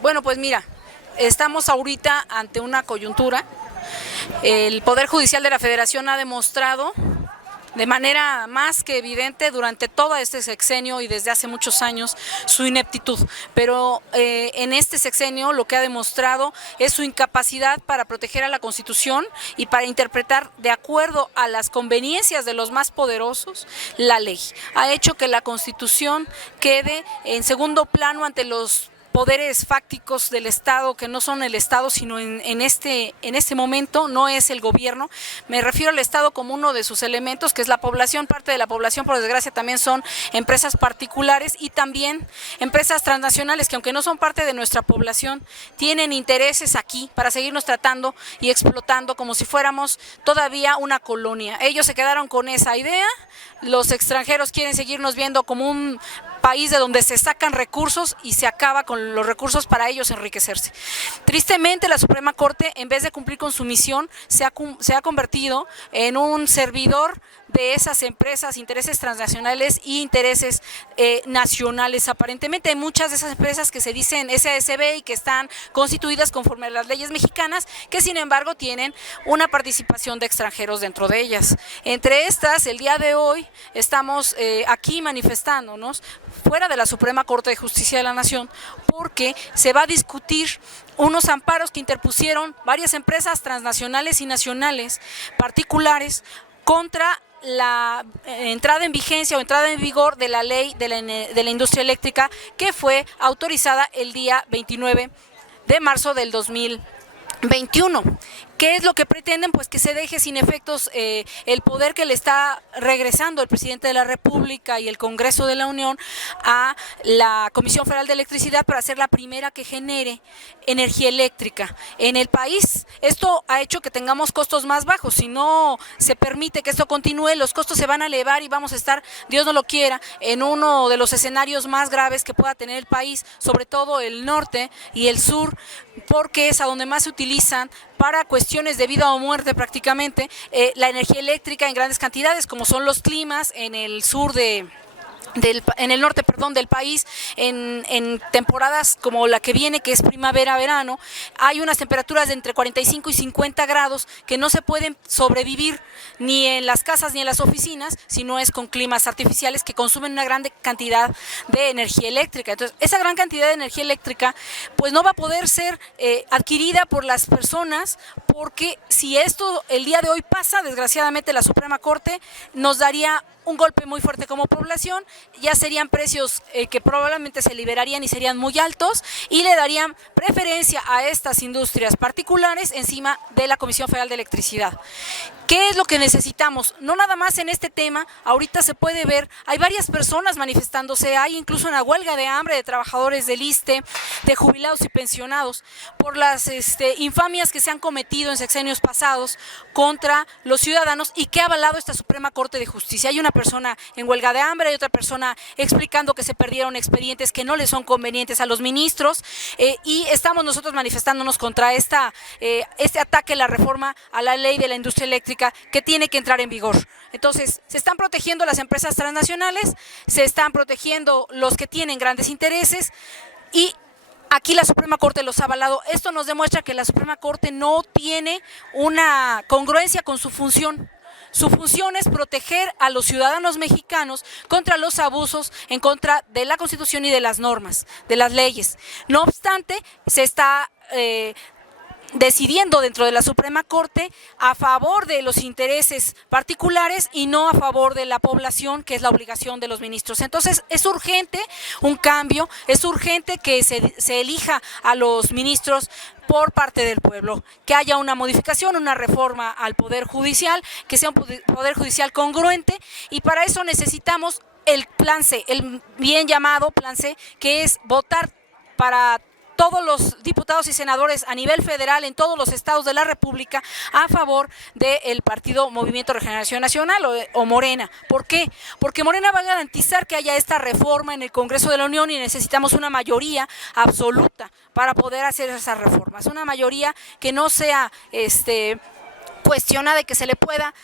Bueno, pues mira, estamos ahorita ante una coyuntura. El Poder Judicial de la Federación ha demostrado de manera más que evidente durante todo este sexenio y desde hace muchos años su ineptitud, pero en este sexenio lo que ha demostrado es su incapacidad para proteger a la Constitución y para interpretar de acuerdo a las conveniencias de los más poderosos la ley. Ha hecho que la Constitución quede en segundo plano ante los poderes fácticos del Estado, que no son el Estado, sino en este momento no es el gobierno. Me refiero al Estado como uno de sus elementos, que es la población. Parte de la población, por desgracia, también son empresas particulares y también empresas transnacionales, que aunque no son parte de nuestra población, tienen intereses aquí para seguirnos tratando y explotando como si fuéramos todavía una colonia. Ellos se quedaron con esa idea. Los extranjeros quieren seguirnos viendo como un país de donde se sacan recursos y se acaba con los recursos para ellos enriquecerse. Tristemente, la Suprema Corte, en vez de cumplir con su misión, se ha convertido en un servidor de esas empresas, intereses transnacionales y intereses nacionales. Aparentemente hay muchas de esas empresas que se dicen SASB y que están constituidas conforme a las leyes mexicanas, que sin embargo tienen una participación de extranjeros dentro de ellas. Entre estas, el día de hoy estamos aquí manifestándonos fuera de la Suprema Corte de Justicia de la Nación, porque se va a discutir unos amparos que interpusieron varias empresas transnacionales y nacionales particulares contra la entrada en vigencia o entrada en vigor de la ley de la industria eléctrica, que fue autorizada el día 29 de marzo del 2021. ¿Qué es lo que pretenden? Pues que se deje sin efectos el poder que le está regresando el presidente de la República y el Congreso de la Unión a la Comisión Federal de Electricidad para ser la primera que genere energía eléctrica en el país. Esto ha hecho que tengamos costos más bajos. Si no se permite que esto continúe, los costos se van a elevar y vamos a estar, Dios no lo quiera, en uno de los escenarios más graves que pueda tener el país, sobre todo el norte y el sur, porque es a donde más se utilizan para cuestiones de vida o muerte prácticamente la energía eléctrica en grandes cantidades, como son los climas en el sur en el norte, del país, en temporadas como la que viene, que es primavera-verano, hay unas temperaturas de entre 45 y 50 grados que no se pueden sobrevivir ni en las casas ni en las oficinas, si no es con climas artificiales que consumen una gran cantidad de energía eléctrica. Entonces, esa gran cantidad de energía eléctrica pues no va a poder ser adquirida por las personas, porque si esto el día de hoy pasa, desgraciadamente la Suprema Corte nos daría un golpe muy fuerte como población. Ya serían precios que probablemente se liberarían y serían muy altos y le darían preferencia a estas industrias particulares encima de la Comisión Federal de Electricidad. ¿Qué es lo que necesitamos? No nada más en este tema, ahorita se puede ver, hay varias personas manifestándose, hay incluso una huelga de hambre de trabajadores del ISSSTE, de jubilados y pensionados, por las infamias que se han cometido en sexenios pasados contra los ciudadanos y que ha avalado esta Suprema Corte de Justicia. Hay una persona en huelga de hambre, hay otra persona explicando que se perdieron expedientes que no le son convenientes a los ministros y estamos nosotros manifestándonos contra este ataque a la reforma a la ley de la industria eléctrica que tiene que entrar en vigor. Entonces, se están protegiendo las empresas transnacionales, se están protegiendo los que tienen grandes intereses y aquí la Suprema Corte los ha avalado. Esto nos demuestra que la Suprema Corte no tiene una congruencia con su función. Su función es proteger a los ciudadanos mexicanos contra los abusos en contra de la Constitución y de las normas, de las leyes. No obstante, se está decidiendo dentro de la Suprema Corte a favor de los intereses particulares y no a favor de la población, que es la obligación de los ministros. Entonces es urgente un cambio, es urgente que se elija a los ministros por parte del pueblo, que haya una modificación, una reforma al Poder Judicial, que sea un Poder Judicial congruente, y para eso necesitamos el Plan C, el bien llamado Plan C, que es votar para todos los diputados y senadores a nivel federal en todos los estados de la República a favor del partido Movimiento Regeneración Nacional o Morena. ¿Por qué? Porque Morena va a garantizar que haya esta reforma en el Congreso de la Unión y necesitamos una mayoría absoluta para poder hacer esas reformas. Una mayoría que no sea cuestiona de que se le pueda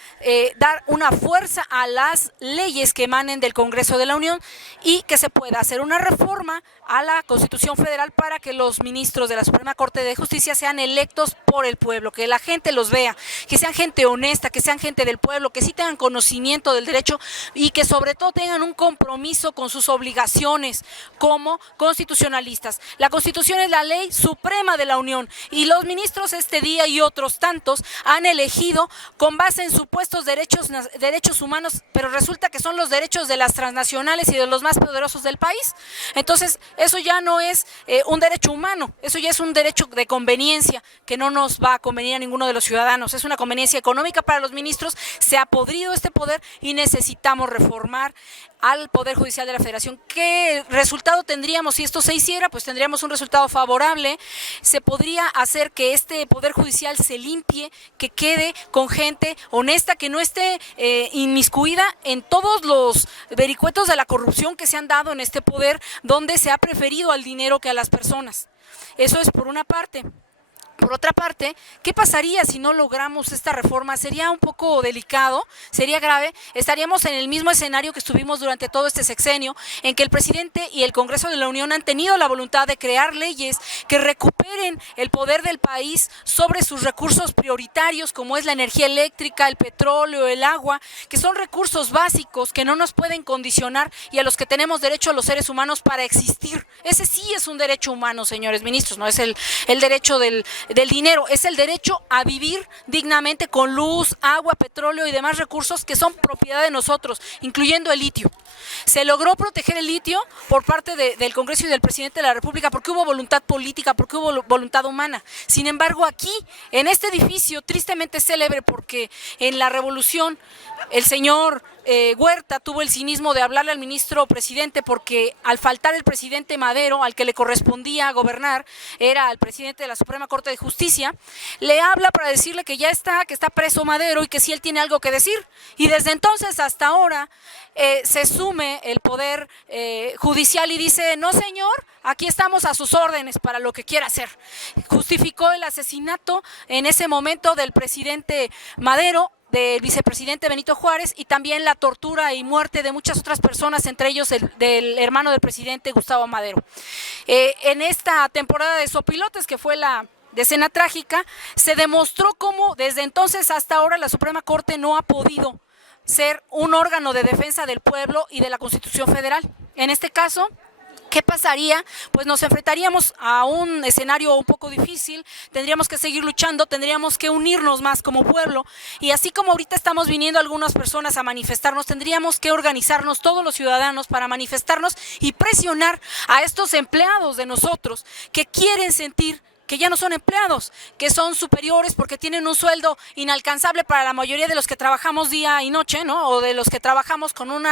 dar una fuerza a las leyes que emanen del Congreso de la Unión y que se pueda hacer una reforma a la Constitución Federal para que los ministros de la Suprema Corte de Justicia sean electos por el pueblo, que la gente los vea, que sean gente honesta, que sean gente del pueblo, que sí tengan conocimiento del derecho y que sobre todo tengan un compromiso con sus obligaciones como constitucionalistas. La Constitución es la ley suprema de la Unión y los ministros este día y otros tantos han elegido con base en supuestos derechos humanos, pero resulta que son los derechos de las transnacionales y de los más poderosos del país. Entonces, eso ya no es un derecho humano, eso ya es un derecho de conveniencia que no nos va a convenir a ninguno de los ciudadanos, es una conveniencia económica para los ministros, se ha podrido este poder y necesitamos reformar al Poder Judicial de la Federación. ¿Qué resultado tendríamos si esto se hiciera? Pues tendríamos un resultado favorable, se podría hacer que este Poder Judicial se limpie, que quede con gente honesta, que no esté inmiscuida en todos los vericuetos de la corrupción que se han dado en este poder, donde se ha preferido al dinero que a las personas. Eso es por una parte. Por otra parte, ¿qué pasaría si no logramos esta reforma? Sería un poco delicado, sería grave, estaríamos en el mismo escenario que estuvimos durante todo este sexenio, en que el presidente y el Congreso de la Unión han tenido la voluntad de crear leyes que recuperen el poder del país sobre sus recursos prioritarios, como es la energía eléctrica, el petróleo, el agua, que son recursos básicos que no nos pueden condicionar y a los que tenemos derecho los seres humanos para existir. Ese sí es un derecho humano, señores ministros, no es el derecho del dinero, es el derecho a vivir dignamente con luz, agua, petróleo y demás recursos que son propiedad de nosotros, incluyendo el litio. Se logró proteger el litio por parte del Congreso y del presidente de la República porque hubo voluntad política, porque hubo voluntad humana. Sin embargo, aquí, en este edificio tristemente célebre, porque en la revolución el señor Huerta tuvo el cinismo de hablarle al ministro presidente porque al faltar el presidente Madero, al que le correspondía gobernar, era al presidente de la Suprema Corte de Justicia, le habla para decirle que ya está, que está preso Madero y que sí él tiene algo que decir. Y desde entonces hasta ahora se sume el poder judicial y dice, no señor, aquí estamos a sus órdenes para lo que quiera hacer. Justificó el asesinato en ese momento del presidente Madero, del vicepresidente Benito Juárez y también la tortura y muerte de muchas otras personas, entre ellos del hermano del presidente Gustavo Madero. En esta temporada de Sopilotes, que fue la decena trágica, se demostró cómo desde entonces hasta ahora la Suprema Corte no ha podido ser un órgano de defensa del pueblo y de la Constitución Federal. En este caso, ¿qué pasaría? Pues nos enfrentaríamos a un escenario un poco difícil, tendríamos que seguir luchando, tendríamos que unirnos más como pueblo y así como ahorita estamos viniendo algunas personas a manifestarnos, tendríamos que organizarnos todos los ciudadanos para manifestarnos y presionar a estos empleados de nosotros que quieren sentir que ya no son empleados, que son superiores porque tienen un sueldo inalcanzable para la mayoría de los que trabajamos día y noche, ¿no? O de los que trabajamos con un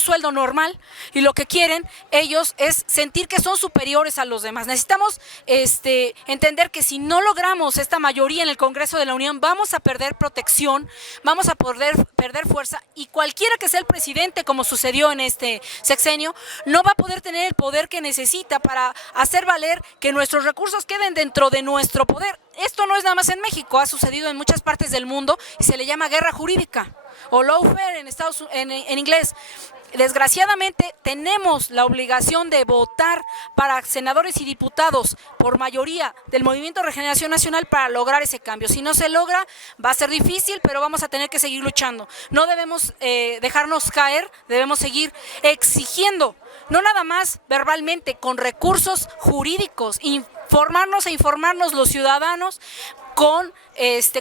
sueldo normal y lo que quieren ellos es sentir que son superiores a los demás. Necesitamos entender que si no logramos esta mayoría en el Congreso de la Unión vamos a perder protección, vamos a perder fuerza y cualquiera que sea el presidente, como sucedió en este sexenio, no va a poder tener el poder que necesita para hacer valer que nuestros recursos queden dentro de nuestro poder. Esto no es nada más en México, ha sucedido en muchas partes del mundo y se le llama guerra jurídica o lawfare en inglés. Desgraciadamente tenemos la obligación de votar para senadores y diputados por mayoría del Movimiento de Regeneración Nacional para lograr ese cambio. Si no se logra, va a ser difícil, pero vamos a tener que seguir luchando. No debemos dejarnos caer, debemos seguir exigiendo, no nada más verbalmente, con recursos jurídicos, informarnos los ciudadanos con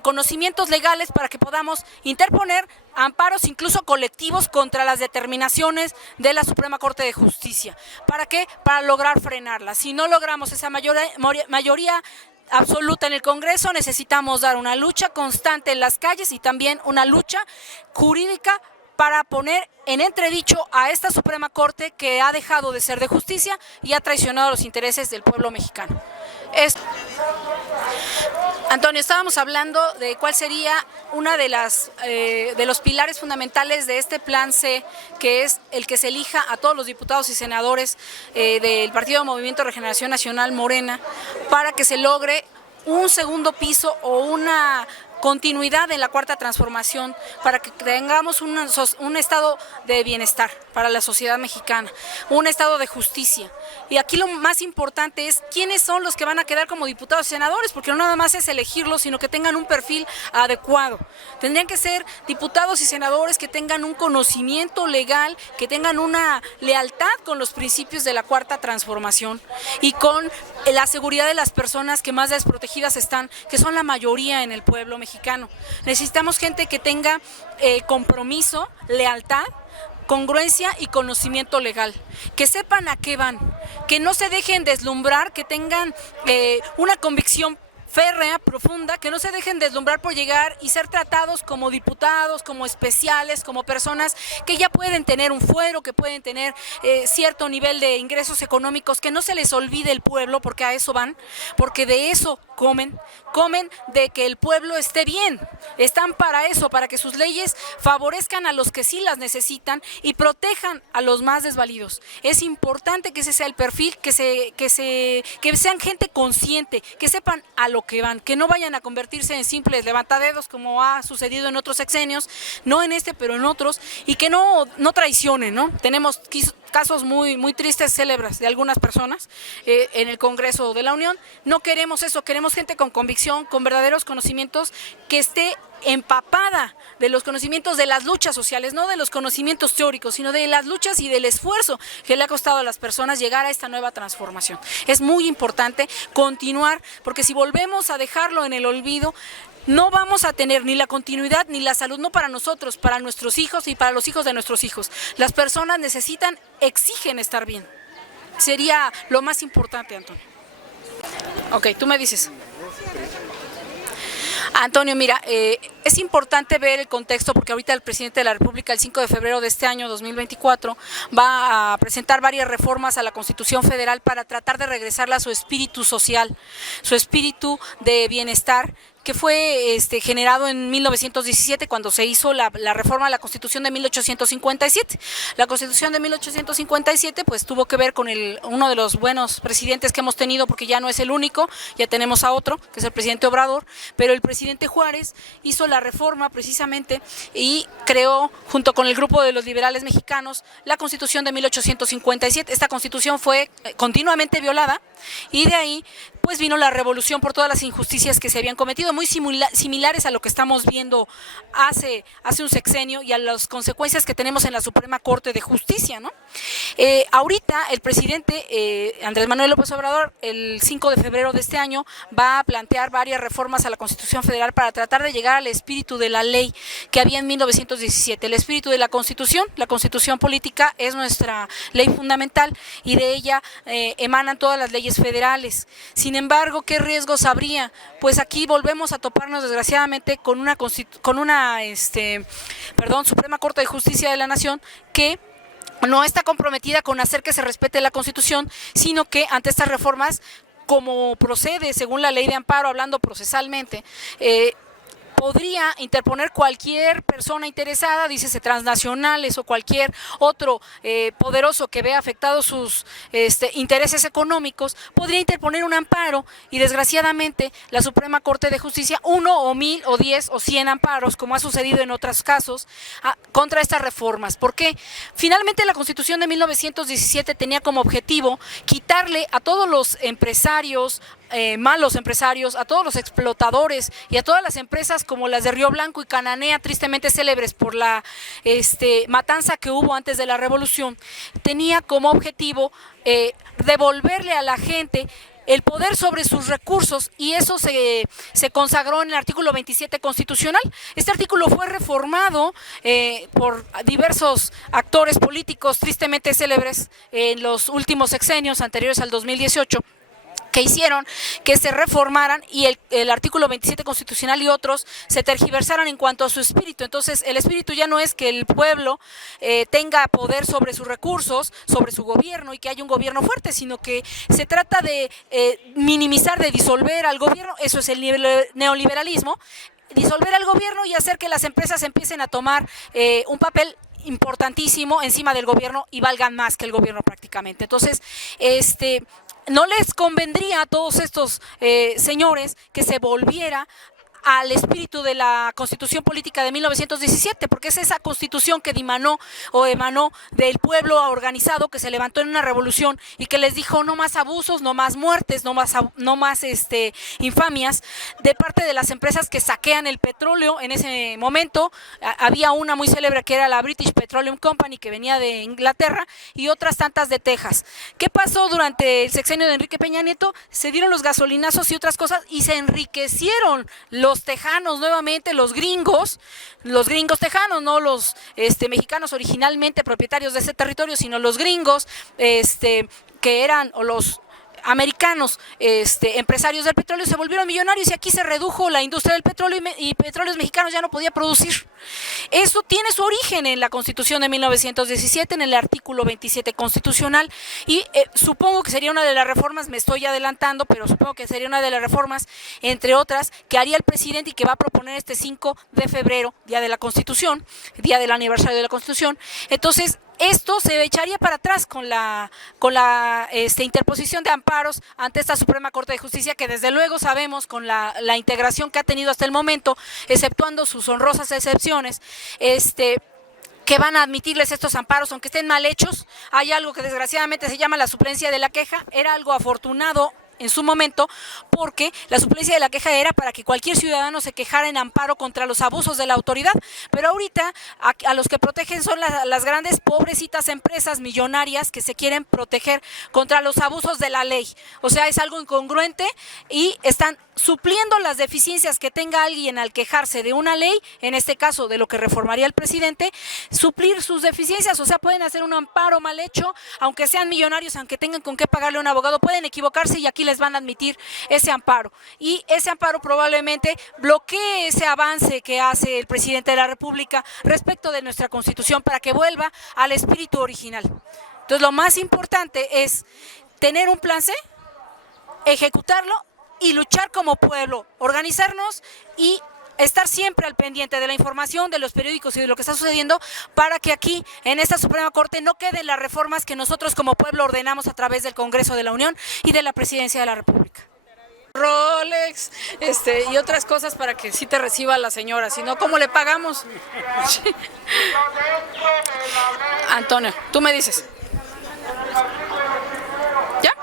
conocimientos legales para que podamos interponer amparos incluso colectivos contra las determinaciones de la Suprema Corte de Justicia. ¿Para qué? Para lograr frenarla. Si no logramos esa mayoría absoluta en el Congreso, necesitamos dar una lucha constante en las calles y también una lucha jurídica para poner en entredicho a esta Suprema Corte que ha dejado de ser de justicia y ha traicionado los intereses del pueblo mexicano. Antonio, estábamos hablando de cuál sería una de los pilares fundamentales de este plan C, que es el que se elija a todos los diputados y senadores del Partido Movimiento de Regeneración Nacional Morena para que se logre un segundo piso o una continuidad en la Cuarta Transformación, para que tengamos un estado de bienestar para la sociedad mexicana, un estado de justicia. Y aquí lo más importante es quiénes son los que van a quedar como diputados y senadores, porque no nada más es elegirlos, sino que tengan un perfil adecuado. Tendrían que ser diputados y senadores que tengan un conocimiento legal, que tengan una lealtad con los principios de la Cuarta Transformación y con la seguridad de las personas que más desprotegidas están, que son la mayoría en el pueblo mexicano. Necesitamos gente que tenga compromiso, lealtad, congruencia y conocimiento legal, que sepan a qué van, que no se dejen deslumbrar, que tengan una convicción férrea, profunda, que no se dejen deslumbrar por llegar y ser tratados como diputados, como especiales, como personas que ya pueden tener un fuero, que pueden tener cierto nivel de ingresos económicos, que no se les olvide el pueblo, porque a eso van, porque de eso comen de que el pueblo esté bien, están para eso, para que sus leyes favorezcan a los que sí las necesitan y protejan a los más desvalidos. Es importante que ese sea el perfil, que sean gente consciente, que sepan a lo que van, que no vayan a convertirse en simples levantadedos como ha sucedido en otros sexenios, no en este pero en otros, y que no traicionen, ¿no? Tenemos casos muy tristes, célebres de algunas personas en el Congreso de la Unión. No queremos eso, queremos gente con convicción, con verdaderos conocimientos, que esté empapada de los conocimientos de las luchas sociales, no de los conocimientos teóricos, sino de las luchas y del esfuerzo que le ha costado a las personas llegar a esta nueva transformación. Es muy importante continuar, porque si volvemos a dejarlo en el olvido, no vamos a tener ni la continuidad ni la salud, no para nosotros, para nuestros hijos y para los hijos de nuestros hijos. Las personas exigen estar bien. Sería lo más importante, Antonio. Ok, tú me dices. Antonio, mira, es importante ver el contexto, porque ahorita el presidente de la República, el 5 de febrero de este año 2024, va a presentar varias reformas a la Constitución Federal para tratar de regresarle a su espíritu social, su espíritu de bienestar, que fue generado en 1917 cuando se hizo la reforma a la Constitución de 1857. La Constitución de 1857 pues tuvo que ver con uno de los buenos presidentes que hemos tenido, porque ya no es el único, ya tenemos a otro, que es el presidente Obrador, pero el presidente Juárez hizo la reforma precisamente y creó, junto con el grupo de los liberales mexicanos, la Constitución de 1857. Esta Constitución fue continuamente violada y de ahí pues vino la revolución por todas las injusticias que se habían cometido, muy similares a lo que estamos viendo hace un sexenio y a las consecuencias que tenemos en la Suprema Corte de Justicia, ¿no? Ahorita el presidente Andrés Manuel López Obrador, el 5 de febrero de este año, va a plantear varias reformas a la Constitución Federal para tratar de llegar al espíritu de la ley que había en 1917, el espíritu de la Constitución política es nuestra ley fundamental y de ella emanan todas las leyes federales. Sin embargo, ¿qué riesgos habría? Pues aquí volvemos a toparnos desgraciadamente con una Suprema Corte de Justicia de la Nación que no está comprometida con hacer que se respete la Constitución, sino que ante estas reformas, como procede según la ley de amparo, hablando procesalmente, podría interponer cualquier persona interesada, dícese transnacionales o cualquier otro poderoso que vea afectados sus intereses económicos, podría interponer un amparo y desgraciadamente la Suprema Corte de Justicia, 1 o 1000 o 10 o 100 amparos, como ha sucedido en otros casos, contra estas reformas. ¿Por qué? Finalmente la Constitución de 1917 tenía como objetivo quitarle a todos los empresarios, malos empresarios, a todos los explotadores y a todas las empresas como las de Río Blanco y Cananea, tristemente célebres por la matanza que hubo antes de la revolución, tenía como objetivo devolverle a la gente el poder sobre sus recursos, y eso se consagró en el artículo 27 constitucional. Este artículo fue reformado por diversos actores políticos tristemente célebres en los últimos sexenios anteriores al 2018, que hicieron que se reformaran y el artículo 27 constitucional y otros se tergiversaran en cuanto a su espíritu. Entonces el espíritu ya no es que el pueblo tenga poder sobre sus recursos, sobre su gobierno y que haya un gobierno fuerte, sino que se trata de minimizar, de disolver al gobierno. Eso es el neoliberalismo, disolver al gobierno y hacer que las empresas empiecen a tomar un papel importantísimo encima del gobierno y valgan más que el gobierno prácticamente. Entonces, no les convendría a todos estos señores que se volviera al espíritu de la Constitución Política de 1917, porque es esa Constitución que emanó del pueblo organizado que se levantó en una revolución y que les dijo no más abusos, no más muertes, no más infamias de parte de las empresas que saquean el petróleo. En ese momento había una muy célebre que era la British Petroleum Company, que venía de Inglaterra, y otras tantas de Texas. ¿Qué pasó durante el sexenio de Enrique Peña Nieto? Se dieron los gasolinazos y otras cosas y se enriquecieron los tejanos nuevamente, los gringos tejanos, no los mexicanos originalmente propietarios de ese territorio, sino los gringos que eran, o los americanos, empresarios del petróleo, se volvieron millonarios y aquí se redujo la industria del petróleo y Petróleos Mexicanos ya no podía producir. Eso tiene su origen en la Constitución de 1917, en el artículo 27 constitucional, y supongo que sería una de las reformas, me estoy adelantando, pero supongo que sería una de las reformas, entre otras, que haría el presidente y que va a proponer este 5 de febrero, Día de la Constitución, Día del aniversario de la Constitución. Entonces, esto se echaría para atrás con la interposición de amparos ante esta Suprema Corte de Justicia, que desde luego sabemos, con la integración que ha tenido hasta el momento, exceptuando sus honrosas excepciones, que van a admitirles estos amparos, aunque estén mal hechos. Hay algo que desgraciadamente se llama la suplencia de la queja, era algo afortunado en su momento, porque la suplencia de la queja era para que cualquier ciudadano se quejara en amparo contra los abusos de la autoridad, pero ahorita a los que protegen son las grandes pobrecitas empresas millonarias que se quieren proteger contra los abusos de la ley. O sea, es algo incongruente y están supliendo las deficiencias que tenga alguien al quejarse de una ley, en este caso de lo que reformaría el presidente, suplir sus deficiencias. O sea, pueden hacer un amparo mal hecho, aunque sean millonarios, aunque tengan con qué pagarle a un abogado, pueden equivocarse y aquí les van a admitir ese amparo. Y ese amparo probablemente bloquee ese avance que hace el presidente de la República respecto de nuestra Constitución para que vuelva al espíritu original. Entonces, lo más importante es tener un plan C, ejecutarlo y luchar como pueblo, organizarnos y estar siempre al pendiente de la información, de los periódicos y de lo que está sucediendo, para que aquí, en esta Suprema Corte, no queden las reformas que nosotros como pueblo ordenamos a través del Congreso de la Unión y de la Presidencia de la República. Rolex, y otras cosas para que sí te reciba la señora, si no, ¿cómo le pagamos? Antonio, tú me dices. ¿Ya?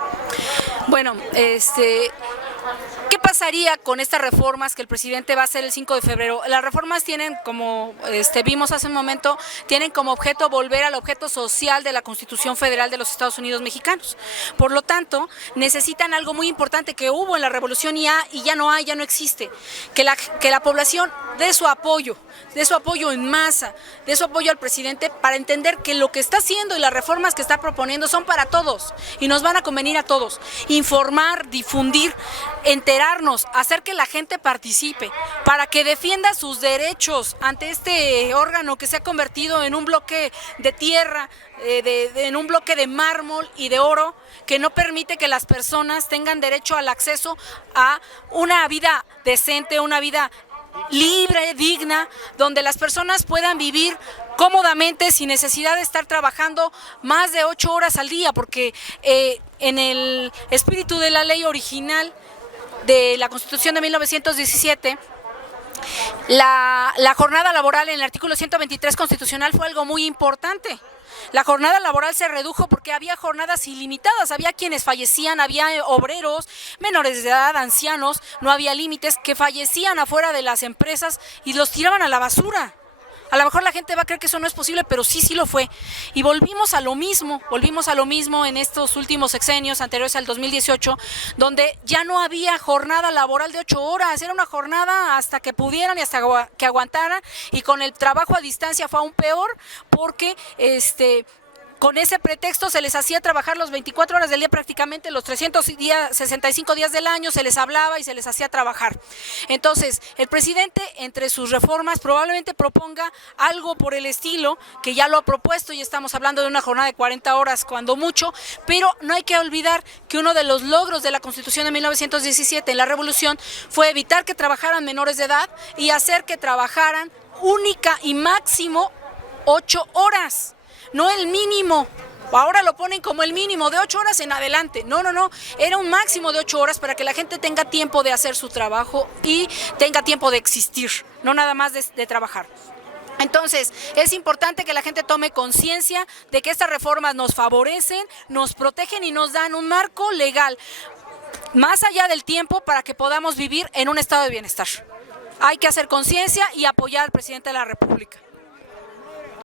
Bueno, ¿qué pasaría con estas reformas que el presidente va a hacer el 5 de febrero? Las reformas tienen, como vimos hace un momento, tienen como objeto volver al objeto social de la Constitución Federal de los Estados Unidos Mexicanos. Por lo tanto, necesitan algo muy importante que hubo en la revolución y ya no existe, que la población dé su apoyo en masa, dé su apoyo al presidente para entender que lo que está haciendo y las reformas que está proponiendo son para todos y nos van a convenir a todos. Informar, difundir, enterarnos, hacer que la gente participe, para que defienda sus derechos ante este órgano que se ha convertido en un bloque de tierra, en un bloque de mármol y de oro, que no permite que las personas tengan derecho al acceso a una vida decente, una vida libre, digna, donde las personas puedan vivir cómodamente sin necesidad de estar trabajando más de 8 horas al día, porque en el espíritu de la ley original de la Constitución de 1917, la jornada laboral en el artículo 123 constitucional fue algo muy importante. La jornada laboral se redujo porque había jornadas ilimitadas, había quienes fallecían, había obreros, menores de edad, ancianos, no había límites, que fallecían afuera de las empresas y los tiraban a la basura. A lo mejor la gente va a creer que eso no es posible, pero sí lo fue. Y volvimos a lo mismo en estos últimos sexenios anteriores al 2018, donde ya no había jornada laboral de 8 horas, era una jornada hasta que pudieran y hasta que aguantaran, y con el trabajo a distancia fue aún peor, porque con ese pretexto se les hacía trabajar los 24 horas del día, prácticamente los 365 días del año, se les hablaba y se les hacía trabajar. Entonces, el presidente, entre sus reformas, probablemente proponga algo por el estilo, que ya lo ha propuesto, y estamos hablando de una jornada de 40 horas cuando mucho, pero no hay que olvidar que uno de los logros de la Constitución de 1917 en la Revolución fue evitar que trabajaran menores de edad y hacer que trabajaran única y máximo 8 horas. No el mínimo, Ahora lo ponen como el mínimo de 8 horas en adelante. No, no, no. Era un máximo de 8 horas para que la gente tenga tiempo de hacer su trabajo y tenga tiempo de existir, no nada más de trabajar. Entonces, es importante que la gente tome conciencia de que estas reformas nos favorecen, nos protegen y nos dan un marco legal más allá del tiempo para que podamos vivir en un estado de bienestar. Hay que hacer conciencia y apoyar al presidente de la República.